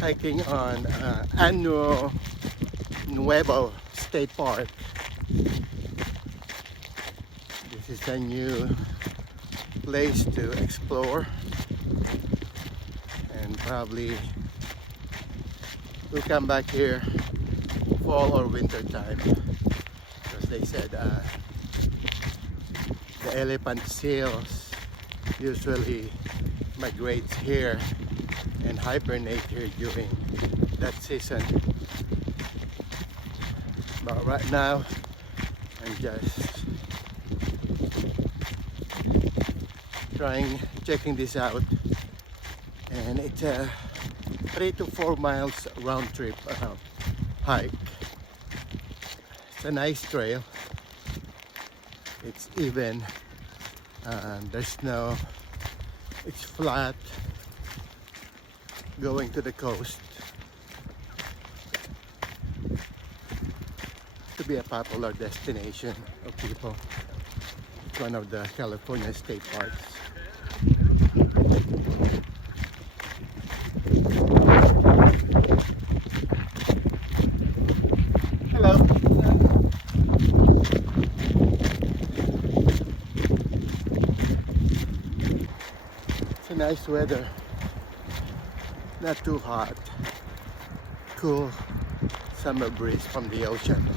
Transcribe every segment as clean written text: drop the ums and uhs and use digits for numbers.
hiking on Año Nuevo State Park. This is a new place to explore, and probably we'll come back here fall or winter time, because they said the elephant seals usually migrates here and hibernate here during that season. But right now I'm just checking this out, and it's a 3 to 4 miles round trip hike. It's a nice trail. It's even, there's no, it's flat going to the coast. To be a popular destination of people. It's one of the California state parks. Hello. It's a nice weather. Not too hot. Cool summer breeze from the ocean.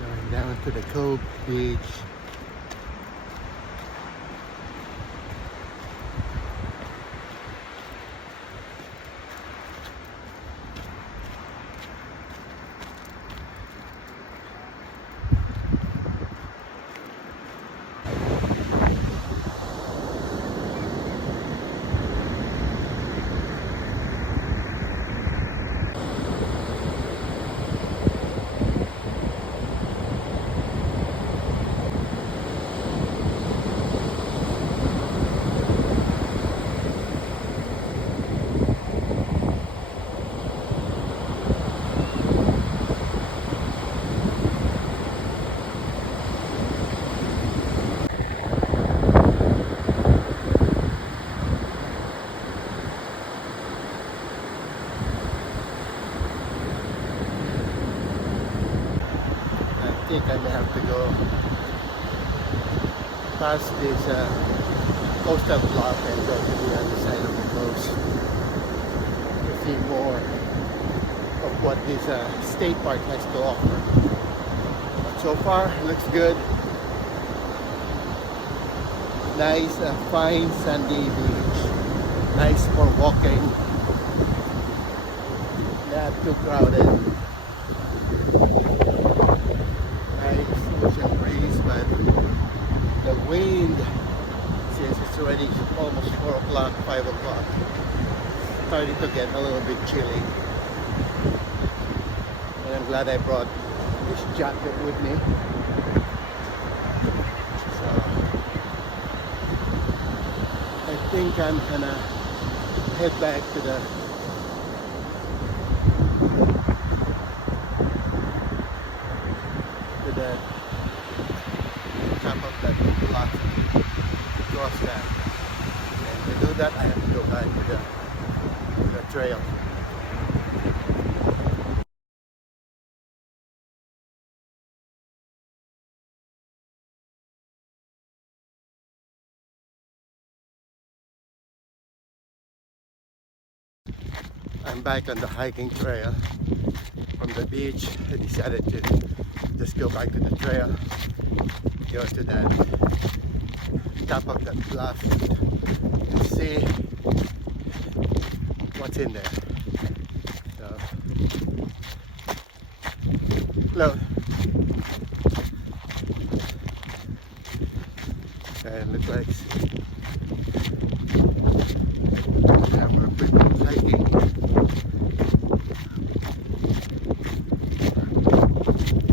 Going down to the Cove Beach. I think I may have to go past this coastal bluff and go to the other side of the coast to see more of what this state park has to offer. But so far, looks good. Nice, fine sandy beach. Nice for walking. Not too crowded. Ocean breeze, but the wind, since it's already almost 4 o'clock, 5 o'clock, starting to get a little bit chilly. And I'm glad I brought this jacket with me. So I think I'm gonna head back to the top of that bluff, cross that, and to do that I have to go back to the trail. I'm back on the hiking trail from the beach. I decided to just go back to the trail, go to that top of that bluff and see what's in there. So, hello. And looks like camera people hiking.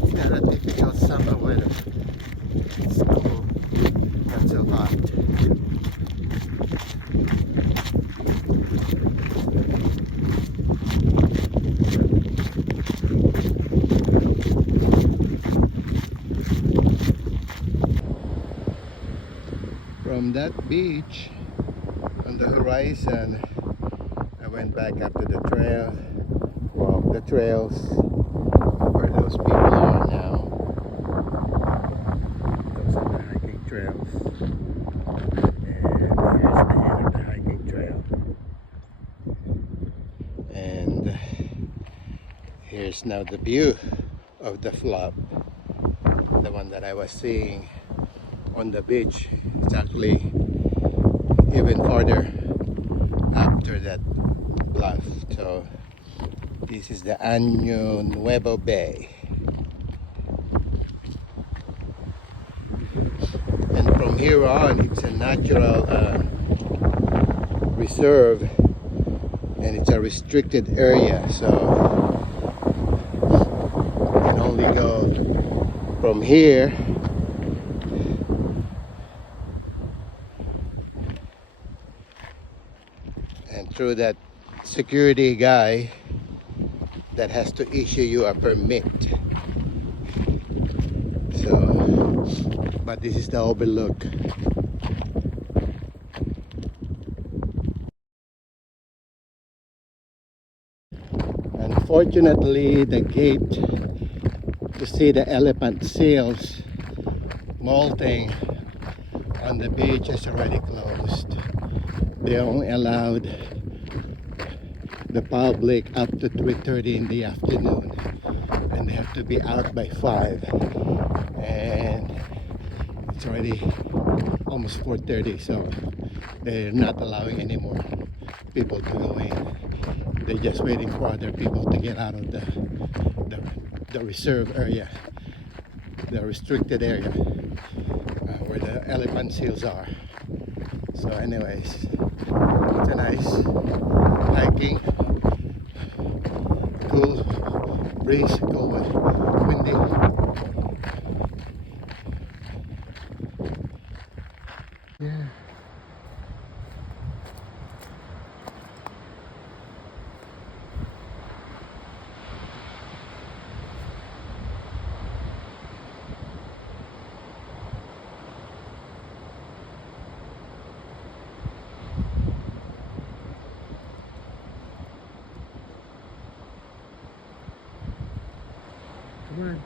It's not at from that beach on the horizon, I went back up to the trail, walked the trails where those people are now. Those are the hiking trails. And here's the end of the hiking trail. And here's now the view of the flop. The one that I was seeing on the beach. It's actually even farther after that bluff. So this is the Año Nuevo Bay. And from here on, it's a natural reserve, and it's a restricted area. So you can only go from here and through that security guy that has to issue you a permit. So, but this is the overlook. Unfortunately, the gate to see the elephant seals molting on the beach is already closed. They only allowed the public up to 3:30 in the afternoon, and they have to be out by 5, and it's already almost 4:30, so they're not allowing any more people to go in. They're just waiting for other people to get out of the reserve area, the restricted area, where the elephant seals are. So anyways, it's a nice hiking, cool breeze, cool, windy. Yeah. Come on.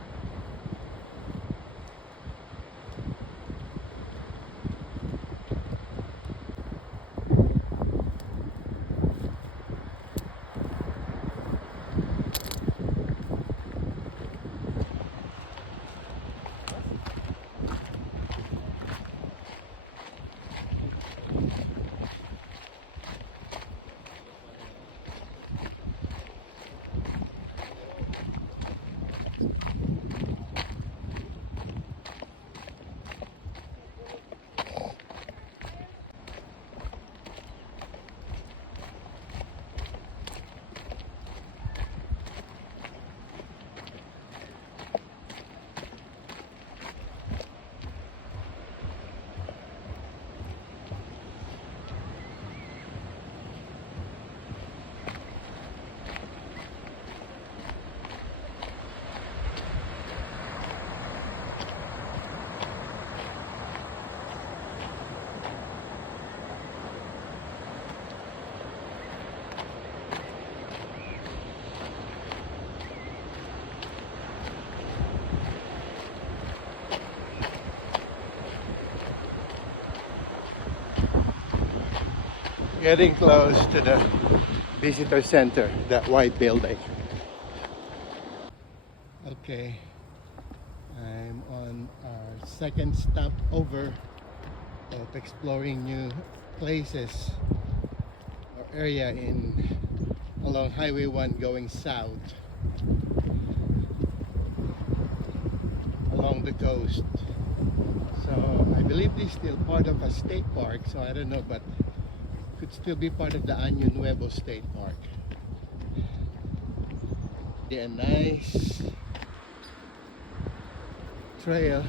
Getting close to the visitor center, that white building. Okay, I'm on our second stop over of exploring new places or area along Highway 1 going south along the coast. So I believe this is still part of a state park, so I don't know, but could still be part of the Año Nuevo State Park. Yeah, a nice trail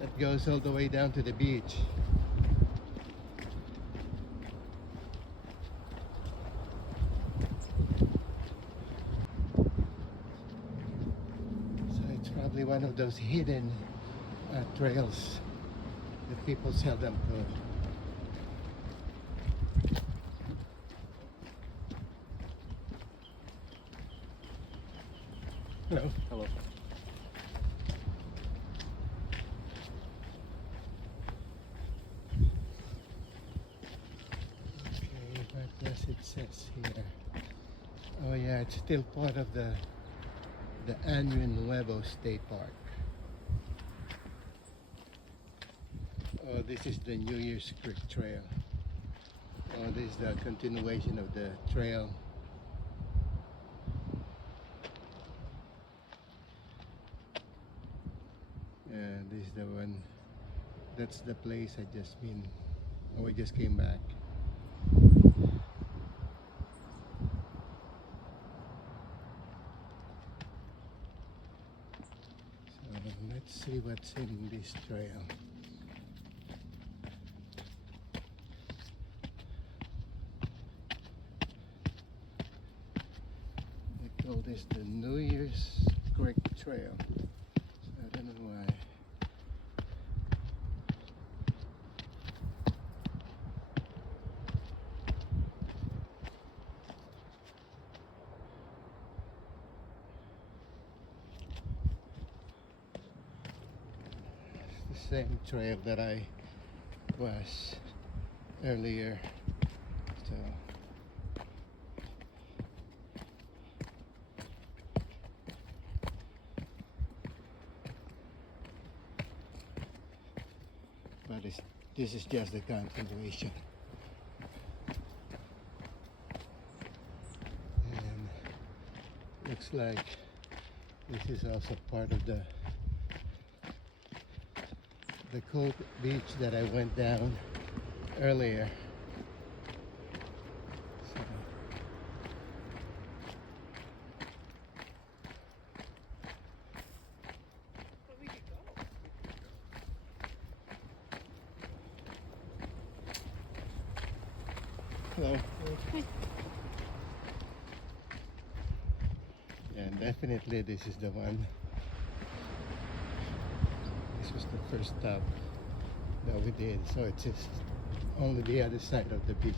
that goes all the way down to the beach. So it's probably one of those hidden trails that people seldom go. Hello. Hello. Okay, what does it says here? Oh yeah, it's still part of the Año Nuevo State Park. Oh, this is the New Year's Creek Trail. Oh, this is the continuation of the trail. And this is the one. That's the place I just been. Oh, I just came back. So let's see what's in this trail. They call this the New Year's Creek Trail. So I don't know why. It's the same trail that I was earlier. So but this is just the continuation. And looks like this is also part of the Cold Beach that I went down earlier. So, Well, we could go. hello. Yeah, definitely this is the one. This was the first stop that we did, so it's just only the other side of the beach.